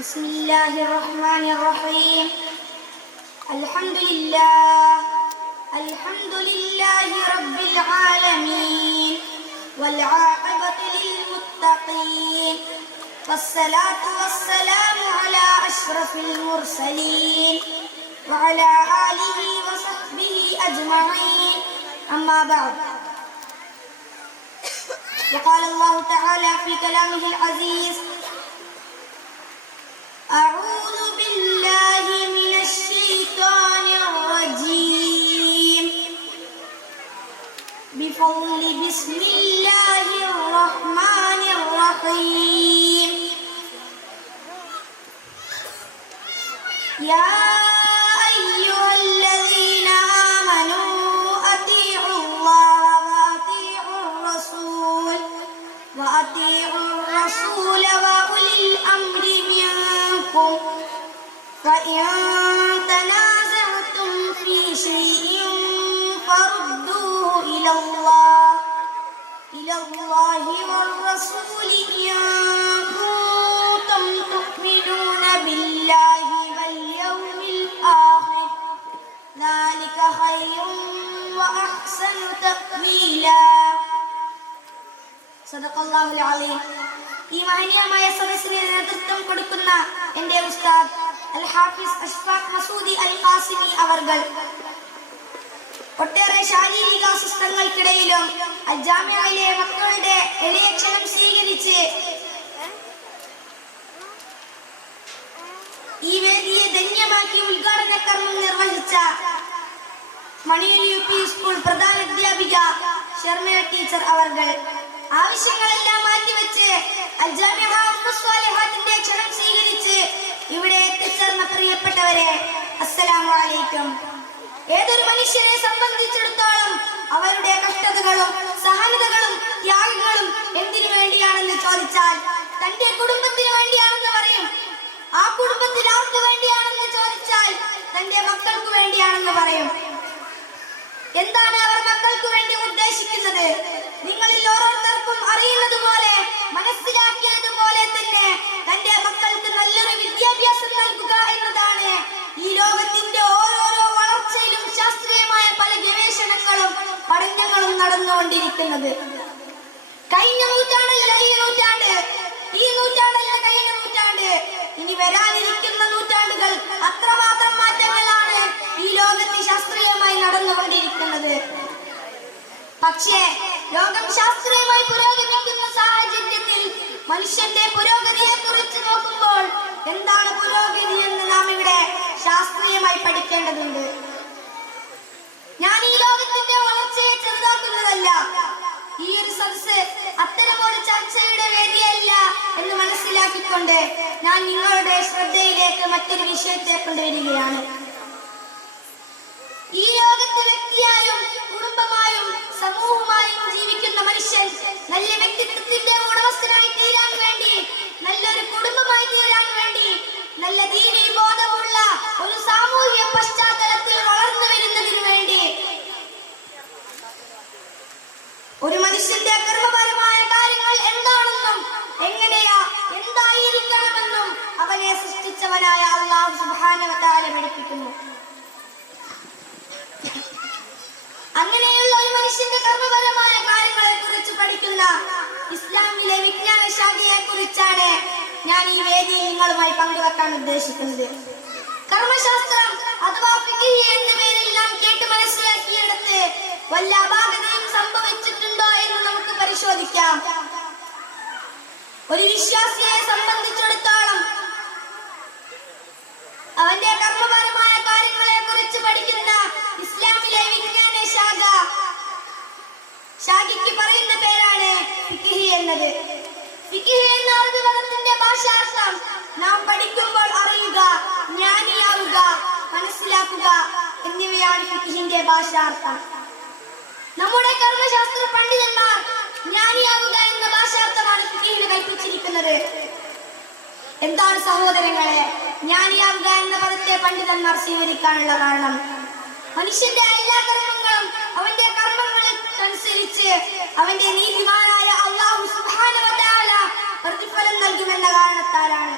بسم الله الرحمن الرحيم. الحمد لله رب العالمين والعاقبة للمتقين والصلاة والسلام على أشرف المرسلين وعلى آله وصحبه أجمعين. أما بعد، وقال الله تعالى في كلامه العزيز: أعوذ بالله من الشيطان الرجيم بفضل بسم الله الرحمن الرحيم. يا أيها الذين آمنوا أطيعوا الله وأطيعوا الرسول وأولي الأمر منكم، فإن تنازعتم في شيء فردوه إلى الله والرسول إن كنتم تؤمنون بالله واليوم الآخر، ذلك خير وأحسن تأويلا. സദഖല്ലാഹുൽ അലീം. ഈ മഹനീയമായ സദസ്സിന് നേതൃത്വം കൊടുക്കുന്ന എൻ്റെ ഉസ്താദ് അൽ ഹാഫിസ് അഷ്ഫാഖ് മസൂദി അൽ ഖാസിമി അവർകൾ ഒട്ടേറെ ശാരീരിക അസ്വസ്ഥതകൾക്കിടയിലും അൽ ജാമിഅയിലെ മക്കളുടെ എളിയ ക്ഷണം സ്വീകരിച്ച് ഈ വേദിയെ ധന്യമാക്കി ഉദ്ഘാടന കർമ്മം നിർവഹിച്ച മണിയൂർ യുപി സ്കൂൾ പ്രധാന അധ്യാപിക ഷർമിള ടീച്ചർ അവർകൾ, ആവശ്യങ്ങളെല്ലാം മാറ്റിവെച്ച് അൽ ജാമിഅ ഉമ്മുസ്വാലിഹാത്തിന്റെ ക്ഷണം സ്വീകരിച്ച് ഇവിടെ എത്തിച്ചേർന്ന പ്രിയപ്പെട്ടവരെ, അസ്സലാമു അലൈക്കും. ഏതൊരു മനുഷ്യനെ സംബന്ധിച്ചിടത്തോളം അവരുടെ കഷ്ടതകളും സഹനതകളും ത്യാഗങ്ങളും എന്തിനു വേണ്ടിയാണെന്ന് ചോദിച്ചാൽ തന്റെ കുടുംബത്തിന് വേണ്ടിയാണെന്ന് പറയും. ആ കുടുംബത്തിൽ ആർക്ക് വേണ്ടിയാണെന്ന് ചോദിച്ചാൽ തന്റെ മക്കൾക്ക് വേണ്ടിയാണെന്ന് പറയും. എന്താണ് അവർ മക്കൾക്ക് വേണ്ടി ഉദ്ദേശിക്കുന്നത്? നിങ്ങളിൽ ഓരോരുത്തർക്കും അറിയുന്നതുപോലെ, മനസ്സിലാക്കിയതുപോലെ തന്നെ തന്റെ മക്കൾക്ക് നല്ലൊരു വിദ്യാഭ്യാസം നൽകുക എന്നതാണ് ഈ ലോകത്തിന്റെ ഓരോരോ വളർച്ചയിലും ശാസ്ത്രീയമായ പല ഗവേഷണങ്ങളും പഠനങ്ങളും നടന്നുകൊണ്ടിരിക്കുന്നത്. കഴിഞ്ഞ നൂറ്റാണ്ടല്ല ഈ നൂറ്റാണ്ട്, ഈ നൂറ്റാണ്ടല്ല കഴിഞ്ഞ നൂറ്റാണ്ട്, ഇനി വരാനിരിക്കുന്ന നൂറ്റാണ്ടുകൾ അത്രമാത്രം മാറ്റങ്ങളാണ് ഈ ലോകത്ത് ശാസ്ത്രീയമായി നടന്നുകൊണ്ടിരിക്കുന്നത്. പക്ഷേ ലോകം ശാസ്ത്രീയമായി പുരോഗമിക്കുന്ന സാഹചര്യത്തിൽ മനുഷ്യന്റെ പുരോഗതിയെ കുറിച്ച് നോക്കുമ്പോൾ എന്താണ് പുരോഗതി എന്ന് നാം ഇവിടെ ശാസ്ത്രീയമായി പഠിക്കേണ്ടതുണ്ട്. ഞാൻ ഈ ലോകത്തിന്റെ വളർച്ചയെ ചെറുതാക്കുന്നതല്ല. ഈ ഒരു സദസ്സ് അത്തരമൊരു ചർച്ചയുടെ വേദിയല്ല എന്ന് മനസ്സിലാക്കിക്കൊണ്ട് ഞാൻ നിങ്ങളുടെ ശ്രദ്ധയിലേക്ക് മറ്റൊരു വിഷയത്തെ കൊണ്ടുവരികയാണ്. ഈ ലോകത്ത് വ്യക്തിയായും കുടുംബമായും സമൂഹമായും ജീവിക്കുന്ന മനുഷ്യൻ നല്ല വ്യക്തിത്വത്തിന്റെ ഉടമസ്ഥനായി തീരാൻ വേണ്ടി, നല്ലൊരു കുടുംബമായി തീരാൻ വേണ്ടി, നല്ല ദീനീ ബോധമുള്ള ഒരു സാമൂഹിക പശ്ചാത്തലത്തിൽ വളർന്നു വരുന്നതിനു വേണ്ടി ഒരു മനുഷ്യന്റെ കർമ്മപരമായ കാര്യങ്ങൾ എന്താണെന്നും എന്തായിരിക്കണമെന്നും അവനെ സൃഷ്ടിച്ചവനായ അല്ലാഹു സുബ്ഹാനഹു വ തആല പഠിപ്പിക്കുന്നു. അങ്ങനെയുള്ള ഒരു മനുഷ്യന്റെ കർമ്മപരമായ കാര്യങ്ങളെ കുറിച്ച് പഠിക്കുന്ന ഇസ്ലാമിലെ വിജ്ഞാന ശാഖയെ കുറിച്ചാണ് ഞാൻ ഈ വേദി നിങ്ങളുമായി പങ്കുവെക്കാൻ ഉദ്ദേശിക്കുന്നത്. കർമ്മശാസ്ത്രം അഥവാ ഫിഖ് എന്ന പേരിൽ നാം കേട്ട് മനസ്സിലാക്കിയിടത്ത് വല്ല അപാകതയും സംഭവിച്ചിട്ടുണ്ടോ എന്ന് നമുക്ക് പരിശോധിക്കാം. ഒരു വിശ്വാസിയെ സംബന്ധിച്ചിടത്തോളം അവന്റെ കർമ്മപരമായ കാര്യങ്ങളെ കുറിച്ച് പഠിക്കുന്ന ഇസ്ലാമിലെ വിജ്ഞാന ശാഖയ്ക്ക് പറയുന്ന പേരാണ് ഫിഖ് എന്നത്. ഫിഖ് എന്ന അറബി പദത്തിന്റെ ഭാഷാർത്ഥം നാം പഠിക്കുമ്പോൾ അറിയുക, ജ്ഞാനിയാവുക, മനസ്സിലാക്കുക എന്നിവയാണ് ഫിഖിന്റെ ഭാഷാർത്ഥം. നമ്മുടെ കർമ്മശാസ്ത്ര പണ്ഡിതന്മാർ ജ്ഞാനിയാവുക എന്ന ഭാഷാർത്ഥമാണ് ഫിഖിന് കൽപ്പിച്ചിരിക്കുന്നത്. എന്താണ് സഹോദരങ്ങളെ ജ്ഞാനിയാവുക എന്ന പദത്തെ പണ്ഡിതന്മാർ സ്വീകരിക്കാനുള്ള കാരണം? മനുഷ്യന്റെ എല്ലാ കർമ്മങ്ങളും അവന്റെ കർമ്മങ്ങൾക്കനുസരിച്ച് അവന്റെ നീതിമാനായ അല്ലാഹു സുബ്ഹാനഹു വ തആല പ്രതിഫലം നൽകുമെന്ന കാരണത്താലാണ്.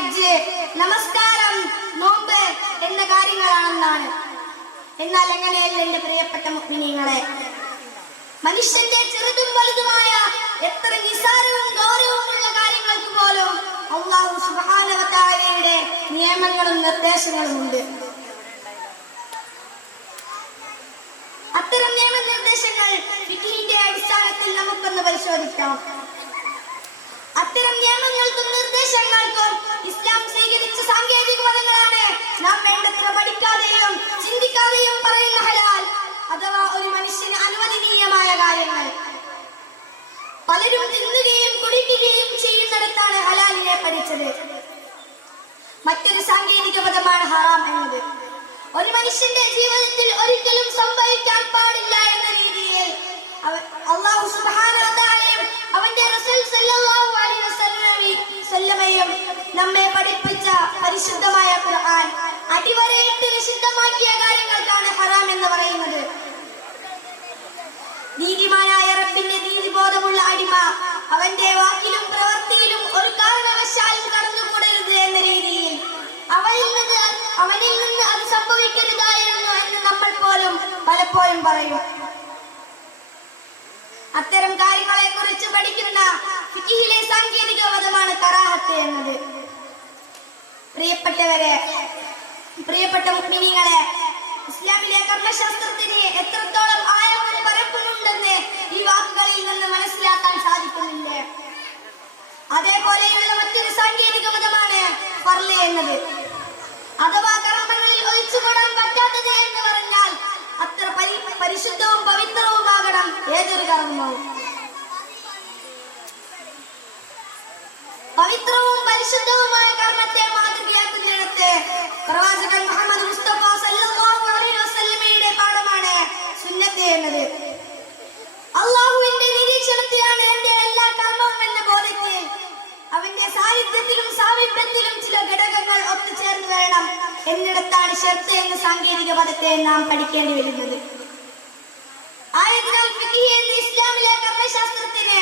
ഹജ്ജ്, നമസ്കാരം, നോമ്പ് എന്ന കാര്യങ്ങളാണെന്നാണ്. എന്നാൽ അങ്ങനെയല്ല എന്റെ പ്രിയപ്പെട്ട മുഅ്മിനീങ്ങളെ. മനുഷ്യന്റെ ചെറുതും വലുതുമായ എത്ര നിസാരവും ഗൗരവമുള്ള കാര്യങ്ങൾക്ക് പോലും അല്ലാഹു സുബ്ഹാനഹു വ തആലയുടെ നിയമങ്ങളും നിർദ്ദേശങ്ങളും ഉണ്ട്. അത്തരം നിയമനിർദ്ദേശങ്ങൾ ഫിഖ്ഹിന്റെ അടിസ്ഥാനത്തിൽ നമുക്കൊന്ന് പരിശോധിക്കാം. അത്തരം നിയമങ്ങൾക്കും നിർദ്ദേശങ്ങൾക്കും ഇസ്ലാം സ്വീകരിച്ച സാങ്കേതിക പദങ്ങളാണ് നാം വേണ്ടത്ര പഠിക്കാതെയും ചിന്തിക്കാതെയും പറയുന്ന ഹലാൽ അഥവാ ഒരു മനുഷ്യന് അനുവദനീയമായ കാര്യങ്ങൾ. പലരും തിന്നുകയും കുടിക്കുകയും ചെയ്യുന്നിടത്താണ് ഹലാലിനെ പഠിച്ചത്. മറ്റൊരു സാങ്കേതിക പദമാണ് ഹറാം എന്നത്. ഒരു മനുഷ്യന്റെ ജീവിതത്തിൽ ഒരിക്കലും സംഭവിക്കാൻ പാടില്ല എന്ന രീതിയിൽ അല്ലാഹു സുബ്ഹാനഹു വ തആലയും അവന്റെ റസൂൽ സല്ലല്ലാഹു അലൈഹി വസല്ലമയും നമ്മെ പഠിപ്പിച്ച പരിശുദ്ധമായ ഖുർആൻ അടിവരയിട്ട് വിശുദ്ധമാക്കിയ കാര്യങ്ങൾക്കാണ് ഹറാം എന്ന് പറയുന്നത്. നീതിമാനായ റബ്ബിന്റെ നീതിബോധമുള്ള അടിമ അവന്റെ വാക്കിലും പ്രവൃത്തിയിലും ഒരു കാരണവശാലും കടന്നുകൂടരുത് എന്ന രീതിയിൽ അവനിൽ നിന്ന് അത് സംഭവിക്കരുതായിരുന്നു എന്ന് നമ്മൾ പോലും പലപ്പോഴും പറയും. അത്തരം കാര്യങ്ങളെ കുറിച്ച് പഠിക്കുന്ന ഫിഖ്ഹിലെ സാങ്കേതിക പദമാണ് കറാഹത്ത് എന്നത്. പ്രിയപ്പെട്ട മുഅ്മിനീങ്ങളെ, ഇസ്ലാമിലെ കർമ്മശാസ്ത്രത്തിന് എത്രത്തോളം ആഴവും പരപ്പുമുണ്ടെന്ന് ഈ വാക്കുകളിൽ നിന്ന് മനസ്സിലാക്കാൻ സാധിക്കുന്നില്ലേ. അതേപോലെയുള്ള മറ്റൊരു സാങ്കേതിക പദമാണ് ഫർള് എന്നത്. അഥവാ കർമ്മങ്ങളിൽ ഒഴിച്ചുകൂടാൻ പറ്റാത്തത് എന്ന് പറഞ്ഞാൽ അത്ര പരിശുദ്ധവും പവിത്രവുമാകണം ഏതൊരു കർമ്മവും. പവിത്രവും പരിശുദ്ധവുമായ കർമ്മത്തെ മാതൃകയാക്കുന്നിടത്ത് പ്രവാചകൻ മുഹമ്മദ് മുസ്തഫ സല്ലല്ലാഹു അലൈഹി വസല്ലമയുടെ പാഠമാണ് സുന്നത്ത് എന്നത്. അല്ലാഹുവിന്റെ നിരീക്ഷണത്തിലാണ് എന്റെ എല്ലാ കർമ്മവും എന്ന ബോധത്തിൽ അവന്റെ സാഹിത്യത്തിലും സാമീപ്യത്തിലും ചില ഘടകങ്ങൾ ഒത്തുചേർന്ന് വരണം എന്നിടത്താണ് ശർത്ത് എന്ന സാങ്കേതിക പദത്തെ നാം പഠിക്കേണ്ടി വരുന്നത്. ആയതിനാൽ ഫിഖ്ഹ് എന്ന ഇസ്ലാമിലെ കർമ്മശാസ്ത്രത്തിന്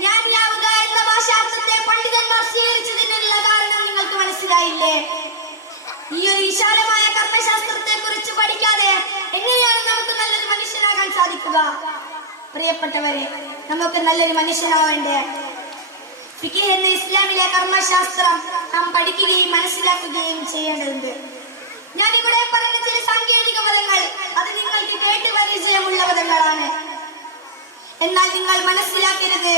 ജ്ഞാനിയാവുക എന്ന ഭാഷാർത്ഥത്തെ പണ്ഡിതന്മാർ സ്വീകരിച്ചതിനുള്ള കാരണം നിങ്ങൾക്ക് മനസ്സിലായില്ലേ? ഈ ഒരു വിശാലമായ കർമ്മശാസ്ത്രത്തെ കുറിച്ച് പഠിക്കാതെ എങ്ങനെയാണ് നമുക്ക് നല്ലൊരു മനുഷ്യനാകാൻ സാധിക്കുക? പ്രിയപ്പെട്ടവരെ, നമുക്ക് നല്ലൊരു മനുഷ്യനാവേണ്ടേ? ഫിഖ്ഹ് എന്ന ഇസ്ലാമിലെ കർമ്മശാസ്ത്രം നാം പഠിക്കുകയും മനസ്സിലാക്കുകയും ചെയ്യേണ്ടതുണ്ട്. ഞാൻ ഇവിടെ പറഞ്ഞ ചില സാങ്കേതിക പദങ്ങൾ അത് നിങ്ങൾക്ക് കേട്ട് പരിചയമുള്ള പദങ്ങളാണ്. എന്നാൽ നിങ്ങൾ മനസ്സിലാക്കരുത്,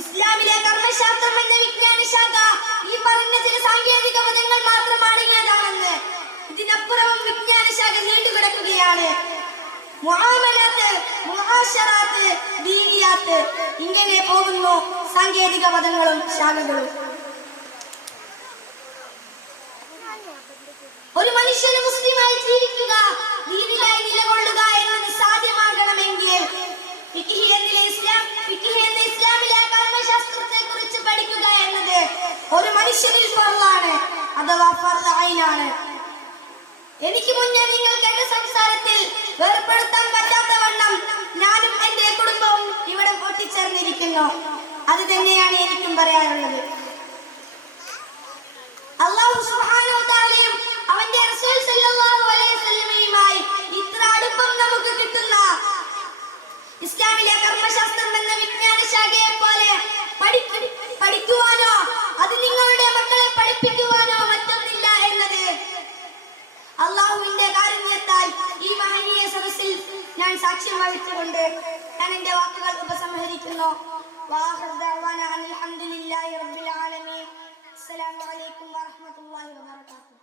ഇസ്ലാമിലെ കർമ്മശാസ്ത്രം എന്ന വിജ്ഞാന ശാഖ ഈ പറഞ്ഞ ചില സാങ്കേതിക പദങ്ങൾ മാത്രം അടങ്ങിയതാണെന്ന്. ഇതിനപ്പുറവും വിജ്ഞാന ശാഖ നീണ്ടുകിടക്കുകയാണ്. മുആമലാത്ത്, മുആശറാത്ത്, ദീനിയാത്ത്, ഇങ്ങനെ പോകുന്നു സാങ്കേതിക പദങ്ങളും ശാഖകളും. ഒരു മനുഷ്യന് മുസ്ലിമായി ജീവിക്കുക, ദീനിലായി നിലകൊള്ളുക എന്നത് സാധ്യമാകണമെങ്കിൽ ഫിഖ്ഹ് എന്ന ഇസ്ലാമിലെ കർമ്മശാസ്ത്രത്തെ കുറിച്ച് പഠിക്കുക എന്നത് ഒരു മനുഷ്യനിൽ ഫർളാണ്, അഥവാ ഫർള് ഐനാണ്. എനിക്ക് മുന്നേ നിങ്ങൾക്ക് എന്റെ സംസാരത്തിൽ വേർപ്പെടുത്താൻ പറ്റാത്ത വണ്ണം ഞാനും എന്റെ കുടുംബവും ഇവിടെ ഒട്ടിച്ചേർന്നിരിക്കുന്നു. അത് തന്നെയാണ് എനിക്കും പറയാനുള്ളത്. അല്ലാഹു സുബ്ഹാനഹു വ തആലയും അവന്റെ റസൂൽ സല്ലല്ലാഹു അലൈഹി വസല്ലമയുമായി ഇത്ര അടുപ്പം നമുക്ക് കിട്ടുന്ന ഇസ്ലാമിലെ കർമ്മശാസ്ത്രം എന്ന വിജ്ഞാന ശാഖയെ പോലെ പഠിക്കുവാനോ അത് നിങ്ങളുടെ മക്കളെ പഠിപ്പിക്കുവാനോ മറ്റൊന്നില്ല എന്നത് അല്ലാഹുവിന്റെ കാരുണ്യത്താൽ ഈ മഹനീയ സദസ്സിൽ ഞാൻ സാക്ഷ്യം വഹിച്ചുകൊണ്ട് ഞാൻ എന്റെ വാക്കുകൾ ഉപസംഹരിക്കുന്നു. വാഹിർ ദഅ്വാനാ അൽഹംദുലില്ലാഹി റബ്ബിൽ ആലമീൻ. അസ്സലാമു അലൈക്കും വറഹ്മത്തുള്ളാഹി വബറകാതുഹു.